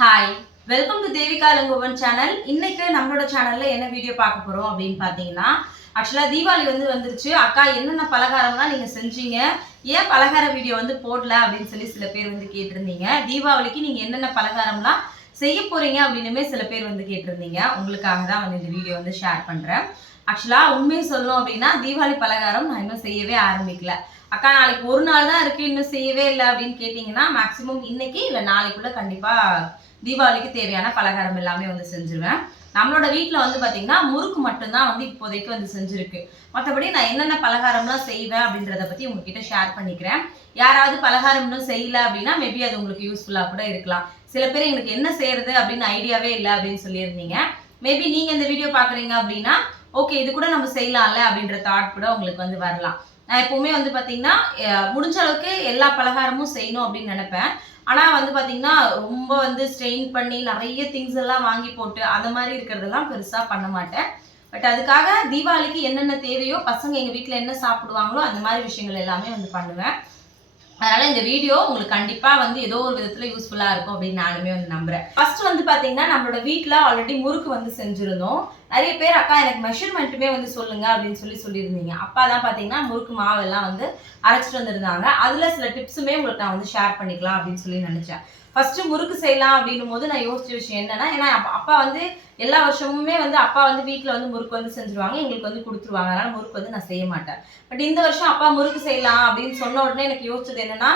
Hi, welcome to Devika language channel. இன்னைக்கு நம்மளோட சேனல்ல என்ன வீடியோ பார்க்க போறோம் அப்படின்னு பார்த்தீங்கன்னா, ஆக்சுவலா தீபாவளி வந்துருச்சு. அக்கா என்னென்ன பலகாரம்லாம் நீங்க செஞ்சீங்க? ஏன் பலகார வீடியோ போடல அப்படின்னு சில பேர் கேட்டிருந்தீங்க. தீபாவளிக்கு நீங்க என்னென்ன பலகாரம்லாம் செய்ய போறீங்க அப்படின்னுமே சில பேர் கேட்டிருந்தீங்க. உங்களுக்காக தான் இந்த வீடியோ ஷேர் பண்றேன். ஆக்சுவலா உண்மையை சொல்லணும் அப்படின்னா தீபாவளி பலகாரம் நான் இன்னும் செய்யவே ஆரம்பிக்கல. அக்கா நாளைக்கு ஒரு நாள் தான் இருக்கு இன்னும் செய்யவே இல்லை அப்படின்னு கேட்டீங்கன்னா மேக்சிமம் இன்னைக்கு இல்லை நாளைக்குள்ள கண்டிப்பா தீபாவளிக்கு தேவையான பலகாரம் எல்லாமே செஞ்சிருவேன். நம்மளோட வீட்டில் பார்த்தீங்கன்னா முறுக்கு மட்டும்தான் இப்போதைக்கு செஞ்சிருக்கு. மற்றபடி நான் என்னென்ன பலகாரம்லாம் செய்வேன் அப்படின்றத பற்றி உங்ககிட்ட ஷேர் பண்ணிக்கிறேன். யாராவது பலகாரம் இன்னும் செய்யல அப்படின்னா மேபி அது உங்களுக்கு யூஸ்ஃபுல்லாக கூட இருக்கலாம். சில பேர் எங்களுக்கு என்ன செய்யறது அப்படின்னு ஐடியாவே இல்லை அப்படின்னு சொல்லியிருந்தீங்க. மேபி நீங்கள் இந்த வீடியோ பார்க்குறீங்க அப்படின்னா ஓகே இது கூட நம்ம செய்யலாம்ல அப்படின்ற தாட் கூட உங்களுக்கு வரலாம். நான் எப்பவுமே பார்த்தீங்கன்னா முடிஞ்ச அளவுக்கு எல்லா பலகாரமும் செய்யணும் அப்படின்னு நினைப்பேன். ஆனால் பார்த்தீங்கன்னா ரொம்ப ஸ்ட்ரெயின் பண்ணி நிறைய திங்ஸ் எல்லாம் வாங்கி போட்டு அந்த மாதிரி இருக்கிறதெல்லாம் பெருசாக பண்ண மாட்டேன். பட் அதுக்காக தீபாவளிக்கு என்னென்ன தேவையோ பசங்க எங்கள் வீட்டில் என்ன சாப்பிடுவாங்களோ அந்த மாதிரி விஷயங்கள் எல்லாமே பண்ணுவேன். அதனால இந்த வீடியோ உங்களுக்கு கண்டிப்பா ஏதோ ஒரு விதத்துல யூஸ்ஃபுல்லா இருக்கும் அப்படின்னு நானுமே நம்புறேன். ஃபர்ஸ்ட் பாத்தீங்கன்னா நம்மளோட வீட்டுல ஆல்ரெடி முறுக்கு செஞ்சிருந்தோம். நிறைய பேர் அக்கா எனக்கு மெஷர்மெண்ட்டுமே சொல்லுங்க அப்படின்னு சொல்லியிருந்தீங்க. அப்பா தான் பாத்தீங்கன்னா முறுக்கு மாவெல்லாம் அரைச்சிட்டு வந்திருந்தாங்க. அதுல சில டிப்ஸுமே உங்களுக்கு நான் ஷேர் பண்ணிக்கலாம் அப்படின்னு சொல்லி நினைச்சேன். ஃபர்ஸ்ட் முறுக்கு செய்யலாம் அப்படின்னும் போது நான் யோசிச்ச விஷயம் என்னன்னா, ஏன்னா அப்பா எல்லா வருஷமுமே அப்பா வீட்டில் முறுக்கு செஞ்சுருவாங்க, எங்களுக்கு கொடுத்துருவாங்க. அதனால முறுக்கு நான் செய்ய மாட்டேன். பட் இந்த வருஷம் அப்பா முறுக்கு செய்யலாம் அப்படின்னு சொன்ன உடனே எனக்கு யோசிச்சது என்னன்னா,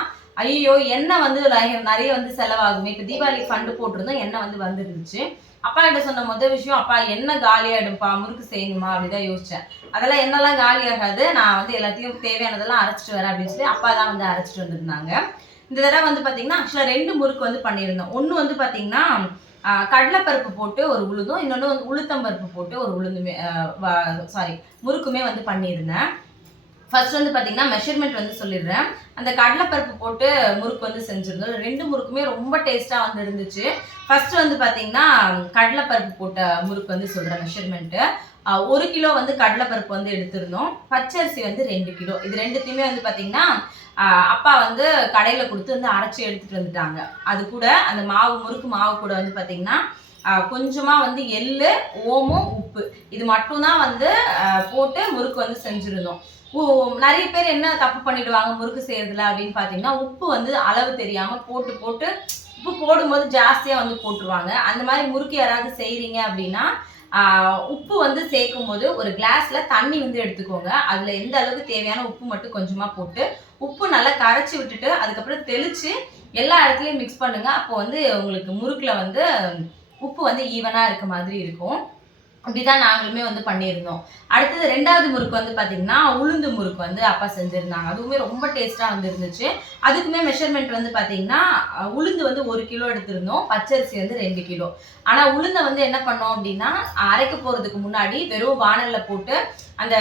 ஐயோ எண்ணெய் நிறைய செலவாகுமே. இப்போ தீபாவளிக்கு ஃபண்டு போட்டிருந்தோம், எண்ணெய் வந்துருந்துச்சு. அப்பா கிட்ட சொன்ன முதல் விஷயம், அப்பா எண்ணெய் காலியாயிடும்பா முறுக்கு செய்யணுமா அப்படிதான் யோசிச்சேன். அதெல்லாம் எண்ணெய்லாம் காலி ஆகாது, நான் எல்லாத்தையும் தேவையானதெல்லாம் அரைச்சிட்டு வரேன் அப்படின்னு சொல்லி அப்பா தான் அரைச்சிட்டு வந்திருந்தாங்க. இந்த தடவை பார்த்தீங்கன்னா ஆக்சுவலாக 2 முறுக்கு பண்ணியிருந்தோம். ஒன்று பார்த்தீங்கன்னா கடலைப்பருப்பு போட்டு ஒரு உளுதும், இன்னொன்று உளுத்தம்பருப்பு போட்டு ஒரு உளுந்துமே முறுக்குமே பண்ணியிருந்தேன். ஃபர்ஸ்ட் பார்த்தீங்கன்னா மெஷர்மெண்ட் சொல்லிடுறேன். அந்த கடலைப்பருப்பு போட்டு முறுக்கு செஞ்சுருந்தோம். 2 முறுக்குமே ரொம்ப டேஸ்ட்டாக இருந்துச்சு. ஃபர்ஸ்ட் பார்த்தீங்கன்னா கடலைப்பருப்பு போட்ட முறுக்கு சொல்கிறேன் மெஷர்மெண்ட்டு. 1 கிலோ கடலைப்பருப்பு எடுத்திருந்தோம். பச்சரிசி 2 கிலோ. இது ரெண்டுத்தையுமே பார்த்தீங்கன்னா அப்பா கடையில் கொடுத்து அரைச்சி எடுத்துட்டு வந்துட்டாங்க. அது கூட அந்த முறுக்கு மாவு கூட பார்த்தீங்கன்னா கொஞ்சமாக எள்ளு, ஓமம், உப்பு இது மட்டும்தான் போட்டு முறுக்கு செஞ்சுருந்தோம். நிறைய பேர் என்ன தப்பு பண்ணிடுவாங்க முறுக்கு செய்யறதுல அப்படின்னு பார்த்தீங்கன்னா, உப்பு அளவு தெரியாமல் போட்டு போட்டு உப்பு போடும்போது ஜாஸ்தியாக போட்டுருவாங்க. அந்த மாதிரி முறுக்கு யாராவது செய்கிறீங்க அப்படின்னா உப்பு சேர்க்கும் போது ஒரு கிளாஸ்ல தண்ணி எடுத்துக்கோங்க. அதுல எந்த அளவுக்கு தேவையான உப்பு மட்டும் கொஞ்சமா போட்டு உப்பு நல்லா கரைச்சி விட்டுட்டு அதுக்கப்புறம் தெளிச்சு எல்லா இடத்துலயும் மிக்ஸ் பண்ணுங்க. அப்போ உங்களுக்கு முறுக்குல உப்பு ஈவனா இருக்க மாதிரி இருக்கும். அப்படிதான் நாங்களுமே பண்ணியிருந்தோம். அடுத்தது 2வது முறுக்கு பார்த்தீங்கன்னா உளுந்து முறுக்கு அப்பா செஞ்சிருந்தாங்க. அதுவுமே ரொம்ப டேஸ்டா இருந்துச்சு. அதுக்குமே மெஷர்மெண்ட் பார்த்தீங்கன்னா உளுந்து 1 கிலோ எடுத்திருந்தோம், பச்சரிசி 2 கிலோ. ஆனா உளுந்தை என்ன பண்ணோம் அப்படின்னா அரைக்க போறதுக்கு முன்னாடி வெறும் வானல்ல போட்டு அந்த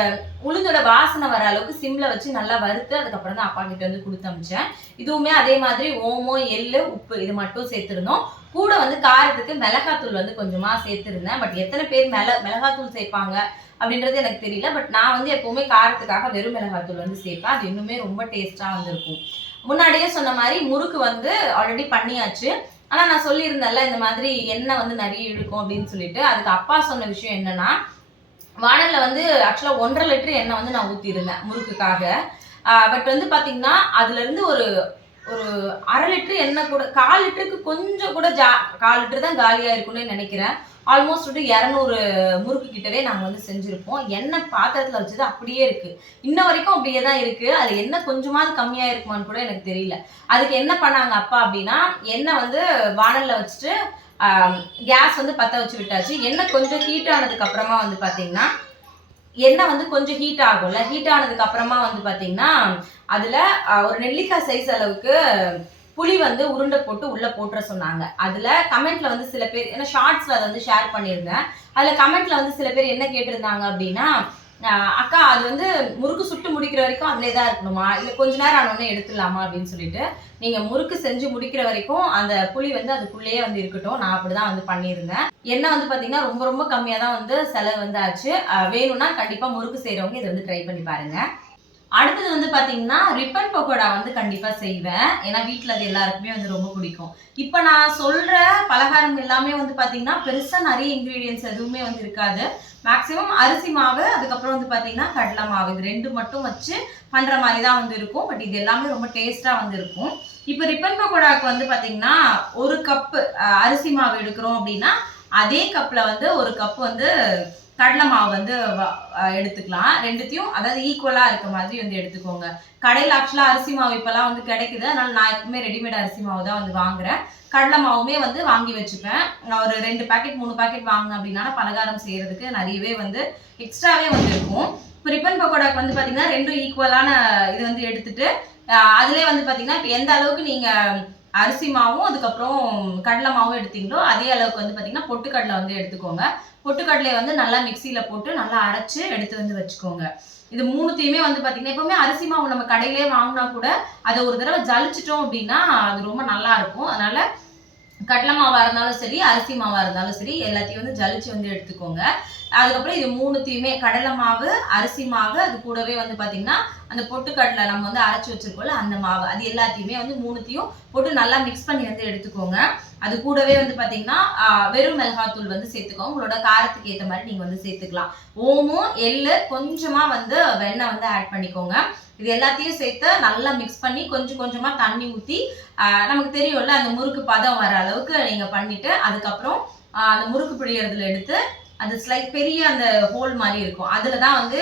உளுந்தோட வாசனை வர அளவுக்கு சிம்ல வச்சு நல்லா வறுத்து அதுக்கப்புறம் தான் அப்பா கிட்ட கொடுத்து அமிச்சேன். இதுவுமே அதே மாதிரி ஓமம், எள்ளு, உப்பு இது மட்டும் சேர்த்திருந்தோம். கூட காரத்துக்கு மிளகாத்தூள் கொஞ்சமா சேர்த்திருந்தேன். பட் எத்தனை பேர் மிளகாத்தூள் சேர்ப்பாங்க அப்படின்றது எனக்கு தெரியல. பட் நான் எப்பவுமே காரத்துக்காக வெறும் மிளகாத்தூள் சேர்ப்பேன். அது இன்னுமே ரொம்ப டேஸ்டா இருக்கும். முன்னாடியே சொன்ன மாதிரி முறுக்கு ஆல்ரெடி பண்ணியாச்சு. ஆனா நான் சொல்லியிருந்தேன்ல இந்த மாதிரி எண்ணெய் நிறைய இழுக்கும் அப்படின்னு சொல்லிட்டு. அதுக்கு அப்பா சொன்ன விஷயம் என்னன்னா, வானல்ல ஆக்சுவலா 1.5 லிட்டர் எண்ணெய் நான் ஊற்றிருந்தேன் முறுக்குக்காக. பட் பார்த்தீங்கன்னா அதுல இருந்து ஒரு 1/2 லிட்டர் எண்ணெய் கூட 1/4 லிட்டருக்கு கொஞ்சம் கூட 1/4 லிட்டர் தான் காலியா இருக்கும்னு நினைக்கிறேன். ஆல்மோஸ்ட் 200 முறுக்கு கிட்டவே நாங்கள் செஞ்சிருப்போம். எண்ணெய் பாத்திரத்தில் வச்சது அப்படியே இருக்கு. இன்ன வரைக்கும் அப்படியே தான் இருக்கு. அது எண்ணெய் கொஞ்சமாவது கம்மியா இருக்குமான்னு கூட எனக்கு தெரியல. அதுக்கு என்ன பண்ணாங்க அப்பா அப்படின்னா, எண்ணெய் வானல்ல வச்சுட்டு கேஸ் பற்ற வச்சு விட்டாச்சு. எண்ணெய் கொஞ்சம் ஹீட் ஆனதுக்கு அப்புறமா பார்த்தீங்கன்னா எண்ணெய் கொஞ்சம் ஹீட் ஆகும்ல, ஹீட் ஆனதுக்கு அப்புறமா பார்த்தீங்கன்னா அதுல ஒரு நெல்லிக்காய் சைஸ் அளவுக்கு புளி உருண்டை போட்டு உள்ள போட்டுற சொன்னாங்க. அதுல கமெண்ட்ல சில பேர், ஏன்னா ஷார்ட்ஸ்ல அதை ஷேர் பண்ணியிருந்தேன். அதுல கமெண்ட்ல சில பேர் என்ன கேட்டிருந்தாங்க அப்படின்னா, அக்கா அது முறுக்கு சுட்டு முடிக்கிற வரைக்கும் அதுல தான் இருக்கணுமா, இல்ல கொஞ்ச நேரம் ஆனோடனே எடுத்துடலாமா அப்படின்னு சொல்லிட்டு. நீங்க முறுக்கு செஞ்சு முடிக்கிற வரைக்கும் அந்த புளி அதுக்குள்ளேயே இருக்கட்டும். நான் அப்படிதான் பண்ணியிருந்தேன். எண்ணெய் பாத்தீங்கன்னா ரொம்ப ரொம்ப கம்மியா தான் செலவு ஆச்சு. வேணும்னா கண்டிப்பா முறுக்கு செய்யறவங்க இதை ட்ரை பண்ணி பாருங்க. அடுத்தது வந்து பாத்தீங்கன்னா ரிப்பன் பக்கோடா வந்து கண்டிப்பா செய்வேன். ஏன்னா வீட்ல அது எல்லாருக்குமே வந்து ரொம்ப பிடிக்கும். இப்ப நான் சொல்ற பலகாரம் எல்லாமே வந்து பாத்தீங்கன்னா பெருசா நிறைய இன்கிரீடியன்ஸ் எதுவுமே வந்து இருக்காது. மேக்ஸிமம் அரிசி மாவு, அதுக்கப்புறம் வந்து பாத்தீங்கன்னா கடலை மாவு, இது 2 மட்டும் வச்சு பண்ற மாதிரி தான் வந்து இருக்கும். பட் இது எல்லாமே ரொம்ப டேஸ்டா வந்து இருக்கும். இப்ப ரிப்பன் பக்கோடாக்கு வந்து பாத்தீங்கன்னா 1 கப்பு அரிசி மாவு எடுக்கிறோம் அப்படின்னா அதே கப்ல வந்து 1 கப் வந்து கடலை மாவு வந்து எடுத்துக்கலாம். 2த்தையும் அதாவது ஈக்குவலா இருக்க மாதிரி வந்து எடுத்துக்கோங்க. கடையில் ஆக்சுவலா அரிசி மாவு இப்பெல்லாம் வந்து கிடைக்குது. அதனால நான் எப்பவுமே ரெடிமேட் அரிசி மாவு தான் வந்து வாங்குறேன். கடலை மாவுமே வந்து வாங்கி வச்சுப்பேன். நான் ஒரு 2 பாக்கெட் 3 பாக்கெட் வாங்கினேன் அப்படின்னா பலகாரம் செய்யறதுக்கு நிறையவே வந்து எக்ஸ்ட்ராவே வந்து இருக்கும். இப்போ ரிப்பன் பக்கோடாக்கு வந்து பாத்தீங்கன்னா 2 ஈக்குவலான இது வந்து எடுத்துட்டு அதுலேயே வந்து பாத்தீங்கன்னா இப்போ எந்த அளவுக்கு நீங்க அரிசி மாவும் அதுக்கப்புறம் கடலை மாவும் எடுத்தீங்களோ அதே அளவுக்கு வந்து பாத்தீங்கன்னா பொட்டுக்கடலை வந்து எடுத்துக்கோங்க. பொட்டுக்கடலையை வந்து நல்லா மிக்சியில போட்டு நல்லா அரைச்சு எடுத்து வந்து வச்சுக்கோங்க. இது 3த்தையுமே வந்து பாத்தீங்கன்னா எப்பவுமே அரிசி மாவு நம்ம கடையிலேயே வாங்கினா கூட அதை ஒரு தடவை ஜலிச்சிட்டோம் அப்படின்னா அது ரொம்ப நல்லா இருக்கும். அதனால கடலை மாவா இருந்தாலும் சரி, அரிசி மாவா இருந்தாலும் சரி, எல்லாத்தையும் வந்து ஜலிச்சு வந்து எடுத்துக்கோங்க. அதுக்கப்புறம் இது 3த்தையுமே கடலை மாவு, அரிசி மாவு, அது கூடவே வந்து பாத்தீங்கன்னா அந்த பொட்டுக்கடலை நம்ம வந்து அரைச்சு வச்சிருக்கோம்ல அந்த மாவு, அது எல்லாத்தையுமே வந்து 3த்தையும் போட்டு நல்லா மிக்ஸ் பண்ணி வந்து எடுத்துக்கோங்க. அது கூடவே வந்து பாத்தீங்கன்னா வெறும் மிளகாத்தூள் வந்து சேர்த்துக்கோங்க. உங்களோட காரத்துக்கு ஏற்ற மாதிரி நீங்க வந்து சேர்த்துக்கலாம். ஓமம், எள்ளு, கொஞ்சமா வந்து வெண்ணெய் வந்து ஆட் பண்ணிக்கோங்க. இது எல்லாத்தையும் சேர்த்து நல்லா மிக்ஸ் பண்ணி கொஞ்சம் கொஞ்சமா தண்ணி ஊற்றி நமக்கு தெரியும்ல அந்த முறுக்கு பதம் வர அளவுக்கு நீங்க பண்ணிட்டு அதுக்கப்புறம் அந்த முறுக்கு பிழியறதுல எடுத்து அது பெரிய அந்த ஹோல் மாதிரி இருக்கும். அதுல தான் வந்து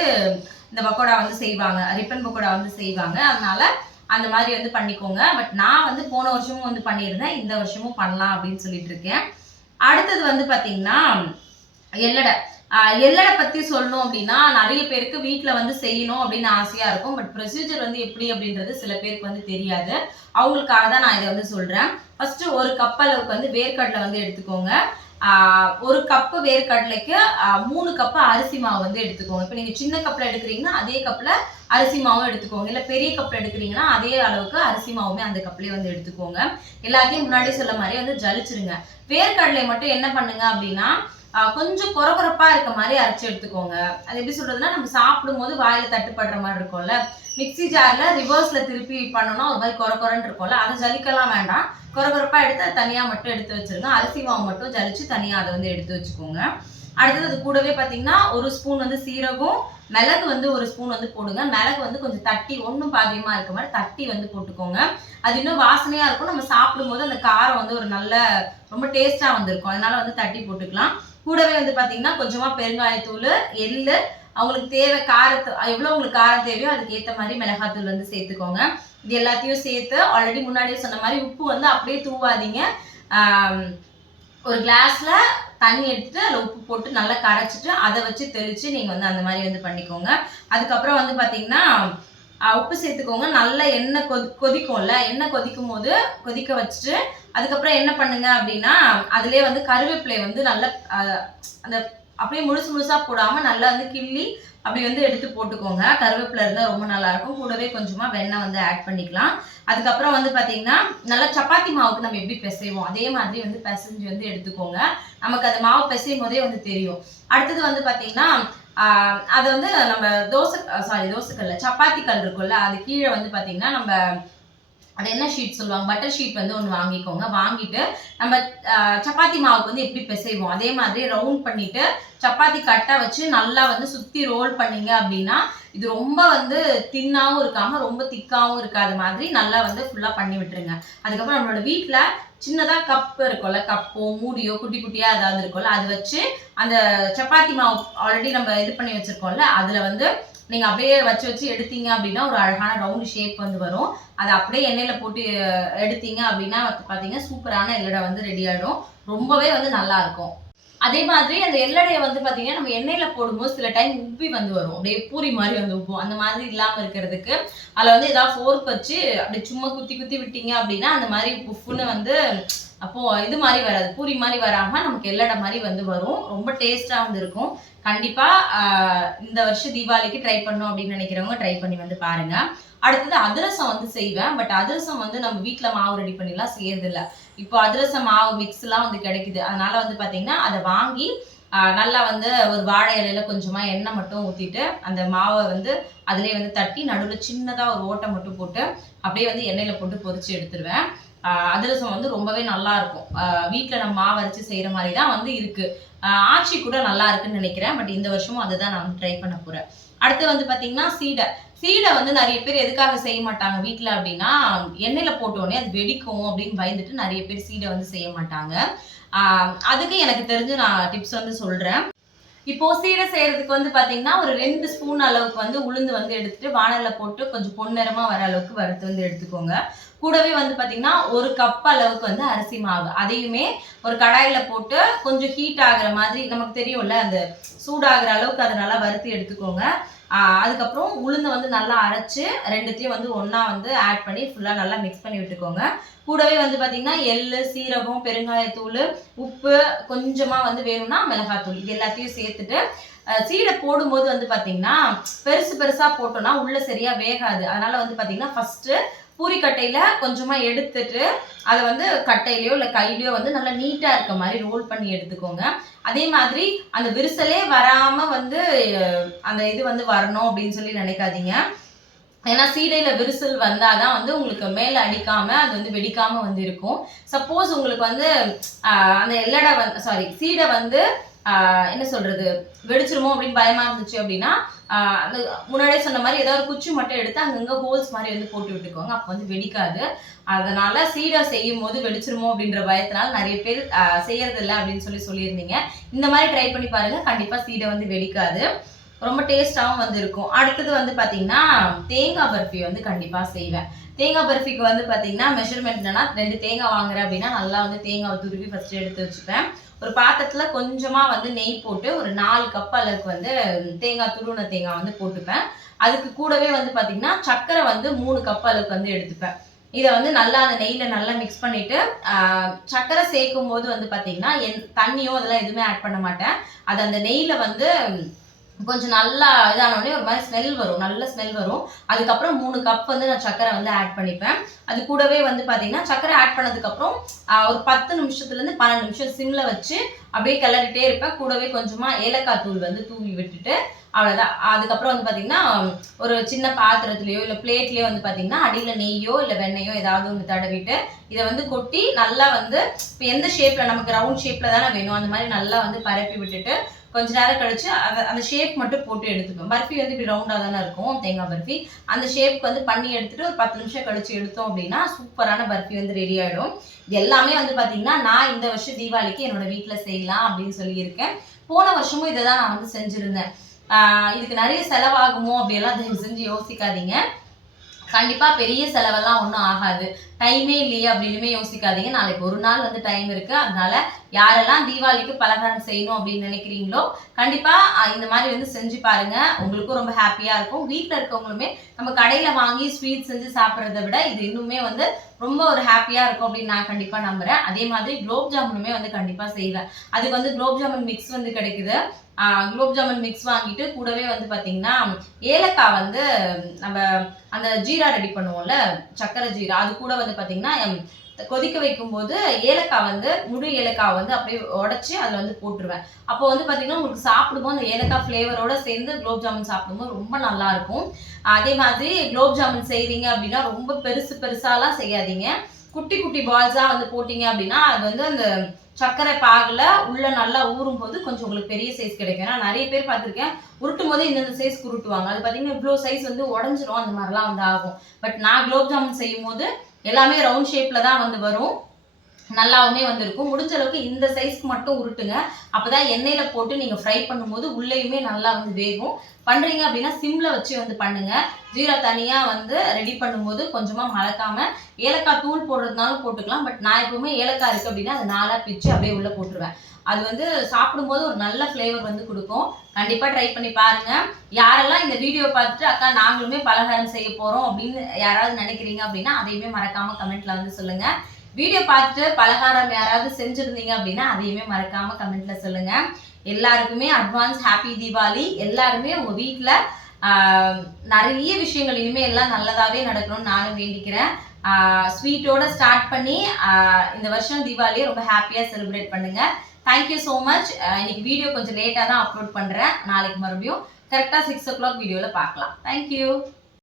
இந்த பக்கோடா வந்து செய்வாங்க. ரிப்பன் பக்கோடா வந்து செய்வாங்க. அதனால அந்த மாதிரி வந்து பண்ணிக்கோங்க. பட் நான் வந்து போன வருஷமும் வந்து பண்ணியிருந்தேன். இந்த வருஷமும் பண்ணலாம் அப்படின்னு சொல்லிட்டு இருக்கேன். அடுத்தது வந்து பாத்தீங்கன்னா எள்ளடை. எள்ளடை பத்தி சொல்லணும் அப்படின்னா நிறைய பேருக்கு வீட்டுல வந்து செய்யணும் அப்படின்னு ஆசையா இருக்கும். பட் ப்ரொசீஜர் வந்து எப்படி அப்படின்றது சில பேருக்கு வந்து தெரியாது. அவங்களுக்காக தான் நான் இதை வந்து சொல்றேன். ஃபர்ஸ்ட் 1 கப் அளவுக்கு வந்து வேர்க்கடலை வந்து எடுத்துக்கோங்க. 1 கப்பு வேர்க்கடலைக்கு 3 கப்பு அரிசி மாவு வந்து எடுத்துக்கோங்க. இப்போ நீங்க சின்ன கப்ல எடுக்கிறீங்கன்னா அதே கப்ல அரிசி மாவும் எடுத்துக்கோங்க. இல்ல பெரிய கப்ல எடுக்கிறீங்கன்னா அதே அளவுக்கு அரிசி மாவுமே அந்த கப்லயே வந்து எடுத்துக்கோங்க. எல்லாத்தையும் முன்னாடி சொல்ல மாதிரி வந்து ஜலிச்சிருங்க. வேர்க்கடலை மட்டும் என்ன பண்ணுங்க அப்படின்னா கொஞ்சம் கொரகொரப்பா இருக்க மாதிரி அரைச்சு எடுத்துக்கோங்க. அது எப்படி சொல்றதுன்னா நம்ம சாப்பிடும் போது வாயில தட்டுப்படுற மாதிரி இருக்கும்ல. மிக்சி ஜார்ல ரிவர்ஸ்ல திருப்பி பண்ணோம்னா ஒரு மாதிரி கொரன்னு இருக்கும்ல, அதை ஜலிக்கலாம் வேண்டாம். கொரகொரப்பா எடுத்து அதை தனியா மட்டும் எடுத்து வச்சிருங்க. அரிசி மாவு மட்டும் ஜலிச்சு தனியா அதை வந்து எடுத்து வச்சுக்கோங்க. அடுத்தது அது கூடவே பாத்தீங்கன்னா 1 ஸ்பூன் வந்து சீரகம், மிளகு வந்து 1 ஸ்பூன் வந்து போடுங்க. மிளகு வந்து கொஞ்சம் தட்டி ஒன்றும் பாதியமா இருக்க மாதிரி தட்டி வந்து போட்டுக்கோங்க. அது இன்னும் வாசனையா இருக்கும். நம்ம சாப்பிடும் போது அந்த காரம் வந்து ஒரு நல்ல ரொம்ப டேஸ்டா வந்திருக்கும். அதனால வந்து தட்டி போட்டுக்கலாம். கூடவே வந்து பாத்தீங்கன்னா கொஞ்சமா பெருங்காயத்தூள், எள்ளு, அவங்களுக்கு தேவை காரத்து எவ்வளவு உங்களுக்கு காரம் தேவையோ அதுக்கு ஏற்ற மாதிரி மிளகாத்தூள் வந்து சேர்த்துக்கோங்க. இது எல்லாத்தையும் சேர்த்து ஆல்ரெடி முன்னாடியே சொன்ன மாதிரி உப்பு வந்து அப்படியே தூவாதீங்க. ஒரு கிளாஸ்ல தண்ணி எடுத்துட்டு அதில் உப்பு போட்டு நல்லா கரைச்சிட்டு அதை வச்சு தெளிச்சு நீங்க வந்து அந்த மாதிரி வந்து பண்ணிக்கோங்க. அதுக்கப்புறம் வந்து பாத்தீங்கன்னா உப்பு சேர்த்துக்கோங்க. நல்லா எண்ணெய் கொதிக்கும்ல, எண்ணெய் கொதிக்கும் போது கொதிக்க வச்சுட்டு அதுக்கப்புறம் என்ன பண்ணுங்க அப்படின்னா அதுலயே வந்து கருவேப்பிலை வந்து நல்லா அந்த அப்படியே முழுசா போடாம நல்லா வந்து கிள்ளி அப்படி வந்து எடுத்து போட்டுக்கோங்க. கருவேப்பிலை இருந்தால் ரொம்ப நல்லா இருக்கும். கூடவே கொஞ்சமா வெண்ணெய் வந்து ஆட் பண்ணிக்கலாம். அதுக்கப்புறம் வந்து பாத்தீங்கன்னா நல்லா சப்பாத்தி மாவுக்கு நம்ம எப்படி பிசைவோம் அதே மாதிரி வந்து பிசைஞ்சு வந்து எடுத்துக்கோங்க. நமக்கு அந்த மாவு பிசையும் போதே வந்து தெரியும். அடுத்தது வந்து பாத்தீங்கன்னா அதை வந்து நம்ம தோசைக்கல்ல சப்பாத்தி கல் இருக்கும்ல, அது கீழே வந்து பாத்தீங்கன்னா நம்ம அது என்ன ஷீட் சொல்லுவாங்க, பட்டர் ஷீட் வந்து ஒன்று வாங்கிக்கோங்க. வாங்கிட்டு நம்ம சப்பாத்தி மாவுக்கு வந்து எப்படி பிசைவோம் அதே மாதிரி ரவுண்ட் பண்ணிட்டு சப்பாத்தி கட்டை வச்சு நல்லா வந்து சுத்தி ரோல் பண்ணீங்க அப்படின்னா இது ரொம்ப வந்து தின்னாவும் இருக்காம ரொம்ப திக்காவும் இருக்காத மாதிரி நல்லா வந்து ஃபுல்லா பண்ணி விட்டுருங்க. அதுக்கப்புறம் நம்மளோட வீட்டுல சின்னதா கப் இருக்கும்ல, கப்போ மூடியோ குட்டி குட்டியா ஏதாவது இருக்கும்ல, அது வச்சு அந்த சப்பாத்தி மாவு ஆல்ரெடி நம்ம இது பண்ணி வச்சிருக்கோம்ல அதுல வந்து நீங்க அப்படியே வச்சு எடுத்தீங்க அப்படின்னா ஒரு அழகான ரவுண்ட் ஷேப் வந்து வரும். அதை அப்படியே எண்ணெயில போட்டு எடுத்தீங்க அப்படின்னா பாத்தீங்கன்னா சூப்பரான எள்ளடை வந்து ரெடி ஆயிடும். ரொம்பவே வந்து நல்லா இருக்கும். அதே மாதிரி அந்த எள்ளடையை வந்து பாத்தீங்கன்னா நம்ம எண்ணெயில போடும்போது சில டைம் உப்பி வந்து வரும், அப்படியே பூரி மாதிரி வந்து உப்பும். அந்த மாதிரி இல்லாம இருக்கிறதுக்கு அதுல வந்து ஏதாவது ஃபோர்க் வச்சு அப்படி சும்மா குத்தி குத்தி விட்டீங்க அப்படின்னா அந்த மாதிரி உப்புன்னு வந்து அப்போ இது மாதிரி வராது, பூரி மாதிரி வராம நமக்கு எள்ளடை மாதிரி வந்து வரும். ரொம்ப டேஸ்டா வந்து இருக்கும். கண்டிப்பா இந்த வருஷம் தீபாவளிக்கு ட்ரை பண்ணணும் அப்படின்னு நினைக்கிறவங்க ட்ரை பண்ணி வந்து பாருங்க. அடுத்தது அதிரசம் வந்து செய்வேன். பட் அதிரசம் வந்து நம்ம வீட்டுல மாவு ரெடி பண்ணிலாம் செய்யறது இல்லை. இப்போ அதிரசம் மாவு மிக்ஸ் எல்லாம் வந்து கிடைக்குது. அதனால வந்து பாத்தீங்கன்னா அதை வாங்கி நல்லா வந்து ஒரு வாழை இலையில கொஞ்சமா எண்ணெய் மட்டும் ஊற்றிட்டு அந்த மாவை வந்து அதிலே வந்து தட்டி நடுவில் சின்னதாக ஒரு ஓட்டை மட்டும் போட்டு அப்படியே வந்து எண்ணெயில் போட்டு பொரிச்சு எடுத்துருவேன். அதிரசம் வந்து ரொம்பவே நல்லா இருக்கும். வீட்டில் நம்ம மாவு அரைச்சி செய்கிற மாதிரி தான் வந்து இருக்கு. ஆச்சி கூட நல்லா இருக்குன்னு நினைக்கிறேன். பட் இந்த வருஷமும் அதை தான் நான் வந்து ட்ரை பண்ண போறேன். அடுத்து வந்து பார்த்தீங்கன்னா சீடை வந்து நிறைய பேர் எதுக்காக செய்ய மாட்டாங்க வீட்டில் அப்படின்னா, எண்ணெயில் போட்டோடனே அது வெடிக்கும் அப்படின்னு பயந்துட்டு நிறைய பேர் சீடை வந்து செய்ய மாட்டாங்க. அதுக்கு எனக்கு தெரிஞ்சு நான் டிப்ஸ் வந்து சொல்றேன். இப்போ சீடை செய்யறதுக்கு வந்து பாத்தீங்கன்னா ஒரு 2 ஸ்பூன் அளவுக்கு வந்து உளுந்து வந்து எடுத்துட்டு வானல்ல போட்டு கொஞ்சம் பொன்னிறமா வர அளவுக்கு வறுத்து வந்து எடுத்துக்கோங்க. கூடவே வந்து பாத்தீங்கன்னா 1 கப் அளவுக்கு வந்து அரிசி மாவு அதையுமே ஒரு கடாயில போட்டு கொஞ்சம் ஹீட் ஆகுற மாதிரி நமக்கு தெரியும்ல அந்த சூடாகிற அளவுக்கு அதை நல்லா வறுத்து எடுத்துக்கோங்க. அதுக்கப்புறம் உளுந்து வந்து நல்லா அரைச்சு ரெண்டுத்தையும் வந்து ஒண்ணா வந்து ஆட் பண்ணி ஃபுல்லா நல்லா மிக்ஸ் பண்ணி விட்டுக்கோங்க. கூடவே வந்து பாத்தீங்கன்னா எள்ளு, சீரகம், பெருங்காயத்தூள், உப்பு, கொஞ்சமா வந்து வேணும்னா மிளகாத்தூள் இது எல்லாத்தையும் சேர்த்துட்டு சீடை போடும்போது வந்து பாத்தீங்கன்னா பெருசு பெருசா போட்டோம்னா உள்ள சரியா வேகாது. அதனால வந்து பாத்தீங்கன்னா ஃபர்ஸ்ட் பூரிக்கட்டையில கொஞ்சமா எடுத்துட்டு அதை வந்து கட்டையிலயோ இல்லை கையிலயோ வந்து நல்லா நீட்டா இருக்க மாதிரி ரோல் பண்ணி எடுத்துக்கோங்க. அதே மாதிரி அந்த விரிசலே வராம வந்து அந்த இது வந்து வரணும் அப்படின்னு சொல்லி நினைக்காதீங்க. ஏன்னா சீடையில விரிசல் வந்தாதான் வந்து உங்களுக்கு மேல அடிக்காம அது வந்து வெடிக்காம வந்து இருக்கும். சப்போஸ் உங்களுக்கு வந்து அந்த சீடை வந்து என்ன சொல்றது வெடிச்சிருமோ அப்படின்னு பயமா இருந்துச்சு அப்படின்னா அந்த முன்னாடியே சொன்ன மாதிரி ஏதாவது ஒரு குச்சி மட்டும் எடுத்து அங்கங்க ஹோல்ஸ் மாதிரி வந்து போட்டு விட்டுக்கோங்க. அப்போ வந்து வெடிக்காது. அதனால சீடை செய்யும் போது வெடிச்சிருமோ அப்படின்ற பயத்தினால நிறைய பேர் செய்யறது இல்லை அப்படின்னு சொல்லியிருந்தீங்க. இந்த மாதிரி ட்ரை பண்ணி பாருங்க, கண்டிப்பா சீடை வந்து வெடிக்காது, ரொம்ப டேஸ்டாகவும் வந்து இருக்கும். அடுத்தது வந்து பாத்தீங்கன்னா தேங்காய் பர்ஃபி வந்து கண்டிப்பா செய்வேன். தேங்காய் பர்ஃபிக்கு வந்து பாத்தீங்கன்னா மெஷர்மெண்ட் என்னன்னா 2 தேங்காய் வாங்குறேன் அப்படின்னா நல்லா வந்து தேங்காவை துருவி ஃபர்ஸ்ட் எடுத்து வச்சுப்பேன். ஒரு பாத்திரத்துல கொஞ்சமா வந்து நெய் போட்டு ஒரு 4 கப் அளவுக்கு வந்து துருவின தேங்காய் வந்து போட்டுப்பேன். அதுக்கு கூடவே வந்து பாத்தீங்கன்னா சர்க்கரை வந்து 3 கப் அளவுக்கு வந்து எடுத்துப்பேன். இதை வந்து நல்லா அந்த நெய்ல நல்லா மிக்ஸ் பண்ணிட்டு சர்க்கரை சேர்க்கும் போது வந்து பாத்தீங்கன்னா தண்ணியோ அதெல்லாம் எதுவுமே ஆட் பண்ண மாட்டேன். அது அந்த நெய்ல வந்து கொஞ்சம் நல்லா இதானோடனே ஒரு மாதிரி ஸ்மெல் வரும், நல்ல ஸ்மெல் வரும். அதுக்கப்புறம் 3 கப் வந்து நான் சர்க்கரை வந்து ஆட் பண்ணிப்பேன். அது கூடவே வந்து பாத்தீங்கன்னா சர்க்கரை ஆட் பண்ணதுக்கப்புறம் ஒரு 10 நிமிஷத்துலேருந்து 12 நிமிஷம் சிம்ல வச்சு அப்படியே கிளறிட்டே இருப்பேன். கூடவே கொஞ்சமா ஏலக்காய் தூள் வந்து தூவி விட்டுட்டு அவ்வளோதான். அதுக்கப்புறம் வந்து பாத்தீங்கன்னா ஒரு சின்ன பாத்திரத்துலயோ இல்லை பிளேட்லயோ வந்து பாத்தீங்கன்னா அடியில நெய்யோ இல்லை வெண்ணையோ ஏதாவது ஒன்று தடவிட்டு இதை வந்து கொட்டி நல்லா வந்து இப்போ எந்த ஷேப்ல நமக்கு ரவுண்ட் ஷேப்ல தானே வேணும் அந்த மாதிரி நல்லா வந்து பரப்பி விட்டுட்டு கொஞ்ச நேரம் கழிச்சு அந்த ஷேப் மட்டும் போட்டு எடுத்துப்பேன். பர்ஃபி வந்து இப்படி ரவுண்டாக தானே இருக்கும் தேங்காய் பர்ஃபி. அந்த ஷேப்க்கு வந்து பண்ணி எடுத்துட்டு ஒரு 10 நிமிஷம் கழிச்சு எடுத்தோம் அப்படின்னா சூப்பரான பர்ஃபி வந்து ரெடி ஆயிடும். இது எல்லாமே வந்து பாத்தீங்கன்னா நான் இந்த வருஷம் தீபாவளிக்கு என்னோட வீட்டில் செய்யலாம் அப்படின்னு சொல்லியிருக்கேன். போன வருஷமும் இதை தான் நான் வந்து செஞ்சிருந்தேன். இதுக்கு நிறைய செலவாகுமோ அப்படியெல்லாம் தயவு செஞ்சு யோசிக்காதீங்க. கண்டிப்பா பெரிய செலவெல்லாம் ஒன்றும் ஆகாது. டைமே இல்லையே அப்படின்னு யோசிக்காதீங்க. நாளைக்கு ஒரு நாள் வந்து டைம் இருக்கு. அதனால யாரெல்லாம் தீபாவளிக்கு பலகாரம் செய்யணும் அப்படின்னு நினைக்கிறீங்களோ கண்டிப்பா இந்த மாதிரி வந்து செஞ்சு பாருங்க. உங்களுக்கும் ரொம்ப ஹாப்பியா இருக்கும். வீட்டில் இருக்கவங்களுமே நம்ம கடையில வாங்கி ஸ்வீட் செஞ்சு சாப்பிட்றத விட இது இன்னுமே வந்து ரொம்ப ஒரு ஹாப்பியா இருக்கும் அப்படின்னு நான் கண்டிப்பா நம்புறேன். அதே மாதிரி குலோப் ஜாமுனுமே வந்து கண்டிப்பா செய்வேன். அதுக்கு வந்து குலோப் ஜாமுன் மிக்ஸ் வந்து கிடைக்குது. குலோப் ஜாமுன் மிக்ஸ் வாங்கிட்டு கூடவே வந்து பாத்தீங்கன்னா ஏலக்காய் வந்து நம்ம அந்த ஜீரா ரெடி பண்ணுவோம்ல சக்கரை ஜீரா அது கூட வந்து பாத்தீங்கன்னா கொதிக்க வைக்கும் போது ஏலக்காய் வந்து முழு ஏலக்காய் வந்து அப்படியே உடைச்சு அதுல வந்து போட்டுருவேன். அப்போ வந்து பாத்தீங்கன்னா உங்களுக்கு சாப்பிடும்போது அந்த ஏலக்காய் ஃபிளேவரோட சேர்ந்து குலோப் ஜாமுன் சாப்பிடும்போது ரொம்ப நல்லா இருக்கும். அதே மாதிரி குலோப் ஜாமுன் செய்றீங்க அப்படின்னா ரொம்ப பெருசாலாம் செய்யாதீங்க. குட்டி குட்டி பால்ஸா வந்து போட்டீங்க அப்படின்னா அது வந்து அந்த சர்க்கரை பாகுல உள்ள நல்லா ஊறும் போது கொஞ்சம் உங்களுக்கு பெரிய சைஸ் கிடைக்கும். ஏன்னா நிறைய பேர் பார்த்துருக்கேன் உருட்டும் போது இந்த சைஸ் உருட்டுவாங்க. அது பார்த்தீங்கன்னா இவ்வளோ சைஸ் வந்து உடஞ்சிரும், அந்த மாதிரிலாம் வந்து ஆகும். பட் நான் குலோப் ஜாமுன் செய்யும் போது எல்லாமே ரவுண்ட் ஷேப்ல தான் வந்து வரும், நல்லாவுமே வந்து இருக்கும். முடிஞ்ச அளவுக்கு இந்த சைஸ்க்கு மட்டும் உருட்டுங்க. அப்பதான் எண்ணெயில போட்டு நீங்க ஃப்ரை பண்ணும்போது உள்ளேயுமே நல்லா வந்து வேகும். பண்றீங்க அப்படின்னா சிம்ல வச்சு வந்து பண்ணுங்க. ஜீரா தனியா வந்து ரெடி பண்ணும்போது கொஞ்சமா மறக்காம ஏலக்காய் தூள் போடுறதுனாலும் போட்டுக்கலாம். பட் நான் எப்பவுமே ஏலக்காய் இருக்கு அப்படின்னா அதை 4 பிச்சு அப்படியே உள்ள போட்டுருவேன். அது வந்து சாப்பிடும்போது ஒரு நல்ல ஃப்ளேவர் வந்து கொடுக்கும். கண்டிப்பா ட்ரை பண்ணி பாருங்க. யாரெல்லாம் இந்த வீடியோ பார்த்துட்டு அக்கா நாங்களுமே பலகாரம் செய்ய போறோம் அப்படின்னு யாராவது நினைக்கிறீங்க அப்படின்னா அதையுமே மறக்காம கமெண்ட்ல வந்து சொல்லுங்க. வீடியோ பார்த்துட்டு பலகாரம் யாராவது செஞ்சிருந்தீங்க அப்படின்னா அதையுமே மறக்காம கமெண்ட்ல சொல்லுங்க. எல்லாருக்குமே அட்வான்ஸ் ஹாப்பி தீபாவளி. எல்லாருமே உங்க வீட்டுல நிறைய விஷயங்கள் இனிமே எல்லாம் நல்லதாவே நடக்கணும்னு நானும் வேண்டிக்கிறேன். ஸ்வீட்டோட ஸ்டார்ட் பண்ணி இந்த வருஷம் தீபாவளியை ரொம்ப ஹாப்பியா செலிப்ரேட் பண்ணுங்க. Thank you so much. இன்னைக்கு வீடியோ கொஞ்சம் லேட்டாக தான் அப்லோட் பண்ணுறேன். நாளைக்கு மறுபடியும் கரெக்டாக 6 o'clock வீடியோவில் பார்க்கலாம். தேங்க்யூ.